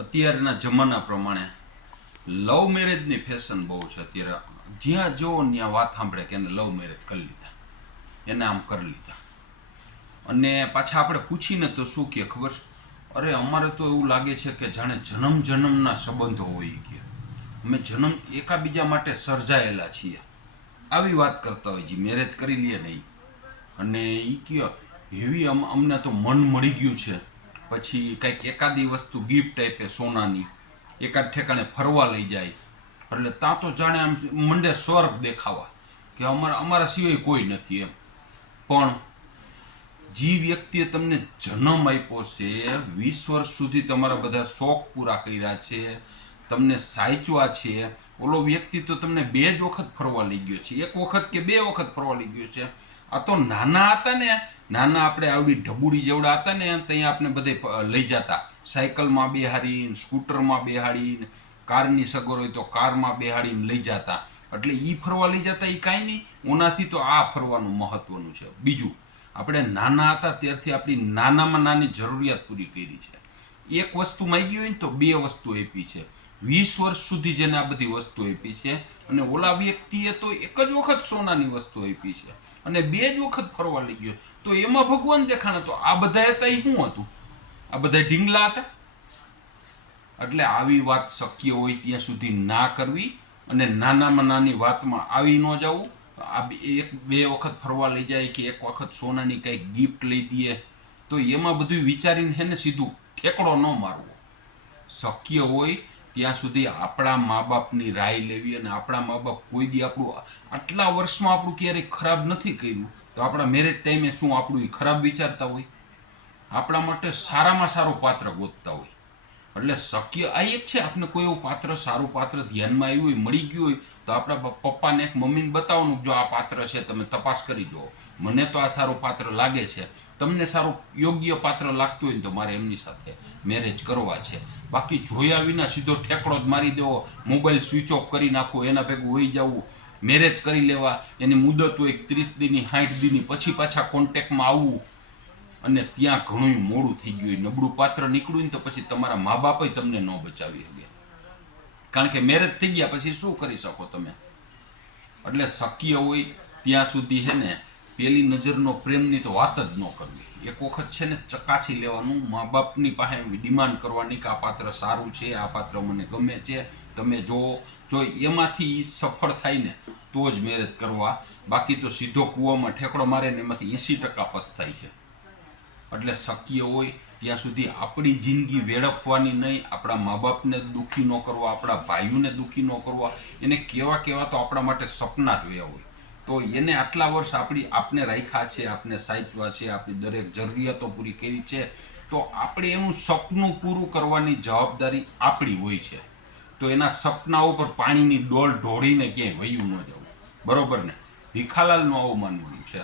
અત્યારના જમાના પ્રમાણે લવ મેરેજની ફેશન બહુ છે અત્યારે. જ્યાં જો ત્યાં વાત સાંભળે કે એને લવ મેરેજ કરી લીધા, એને આમ કરી લીધા. અને પાછા આપણે પૂછીને તો શું કહે ખબર છે? અરે અમારે તો એવું લાગે છે કે જાણે જન્મ જન્મના સંબંધો હોય કે અમે એકાબીજા માટે સર્જાયેલા છીએ, આવી વાત કરતા હોય. જે મેરેજ કરી લે નહીં અને એ કયો એવી અમને તો મન મળી ગયું છે. પછી કંઈક એકાદી વસ્તુ ગિફ્ટ આપે સોનાની, એકાદ ઠેકાણે ફરવા લઈ જાય, એટલે ત્યાં તો જાણે આમ મંડે સ્વર્ગ દેખાવા કે અમારા સિવાય કોઈ નથી એમ. પણ જે વ્યક્તિએ તમને જન્મ આપ્યો છે, 20 વર્ષ સુધી તમારા બધા શોખ પૂરા કર્યા છે, તમને સાચવા છે, ઓલો વ્યક્તિ તો તમને 2 જ વખત ફરવા લઈ ગયો છે, 1 વખત કે 2 વખત ફરવા લઈ ગયો છે. આ તો નાના હતા ને, નાના આપણે આવડી ઢબુડી જેવડા હતા ને, ત્યાં આપણે બધે લઈ જતા, સાયકલમાં બેહાડીને, સ્કૂટરમાં બેહાડીને, કારની સગવડ હોય તો કારમાં બેહાડીને લઈ જતા. એટલે એ ફરવા લઈ જતા એ કાંઈ નહીં, ઓનાથી તો આ ફરવાનું મહત્વનું છે. બીજું, આપણે નાના હતા ત્યારથી આપણી નાનામાં નાની જરૂરિયાત પૂરી કરી છે. એક વસ્તુ માંગી હોય ને તો 2 વસ્તુ આપી છે. 20 વર્ષ સુધી જેને આ બધી વસ્તુ આપી છે, અને ઓલા વ્યક્તિએ તો 1 જ વખત સોનાની વસ્તુ આપી છે અને 2 જ વખત ફરવા લઈ ગયો. તો એમાં ભગવાન દેખાણે તો આ બધા હતા એ શું હતું? આ બધા ઢીંગલા હતા. એટલે આવી વાત શક્ય હોય ત્યાં સુધી ના કરવી, અને નાનામાં નાની વાતમાં આવી ન જવું. આ 1-2 વખત ફરવા લઈ જાય કે 1 વખત સોનાની કંઈક ગિફ્ટ લઈ દઈએ તો એમાં બધું વિચારીને હે ને સીધું ઠેકડો ન મારવો. શક્ય હોય ત્યાં સુધી આપણા મા બાપની રાય લેવી, અને આપણા મા બાપ કોઈ દી આપણું આટલા વર્ષમાં આપણું ક્યારેય ખરાબ નથી કર્યું, તો આપણા મેરેજ ટાઈમે શું આપણું ખરાબ વિચારતા હોય? આપણા માટે સારામાં સારું પાત્ર ગોતતા હોય. એટલે શક્ય આ એક છે, આપણે કોઈ એવું પાત્ર, સારું પાત્ર ધ્યાનમાં આવ્યું હોય, મળી ગયું હોય, તો આપણા પપ્પાને એક મમ્મીને બતાવવાનું, જો આ પાત્ર છે તમે તપાસ કરી દો, મને તો આ સારું પાત્ર લાગે છે, તમને સારું યોગ્ય પાત્ર લાગતું હોય ને તો મારે એમની સાથે મેરેજ કરવા છે. બાકી જોયા વિના સીધો ઠેકડો જ મારી દેવો, મોબાઈલ સ્વિચ ઓફ કરી નાખવો, એના ભેગું હોઈ જવું, મેરેજ કરી લેવા, એની મુદત હોય 30 દીની 60 દીની, પછી પાછા કોન્ટેક્ટમાં આવવું, અને ત્યાં ઘણું મોડું થઈ ગયું, નબળું પાત્ર નીકળ્યું ને તો પછી તમારા મા બાપે તમને ન બચાવી શકે. કારણ કે મેરેજ થઈ ગયા પછી શું કરી શકો તમે? એટલે શક્ય હોય ત્યાં સુધી હે ને પેલી નજરનો પ્રેમની તો વાત જ ન કરવી. 1 વખત છે ને ચકાસી લેવાનું, મા બાપની પાસે ડિમાન્ડ કરવાની કે આ પાત્ર સારું છે, આ પાત્ર મને ગમે છે, તમે જો એમાંથી સફળ થાય ને તો જ મેરેજ કરવા. બાકી તો સીધો કૂવામાં ઠેકડો મારે ને એમાંથી 80% પસ્તાય છે. એટલે શક્ય હોય ત્યાં સુધી આપણી જિંદગી વેડફવાની નહીં, આપણા મા બાપને દુઃખી ન કરવા, આપણા ભાઈઓને દુઃખી ન કરવા. એને કેવા તો આપણા માટે સપના જોયા હોય, તો એને આટલા વર્ષ આપને રાખ્યા છે, આપને સાચવ્યા છે, આપણી દરેક જરૂરિયાતો પૂરી કરી છે, તો આપણે એનું સપનું પૂરું કરવાની જવાબદારી આપણી હોય છે. તો એના સપના ઉપર પાણીની ડોલ ઢોળીને ક્યાંય વયું ન જવું, બરોબર ને? ભીખાલાલનું આવું માનવું છે.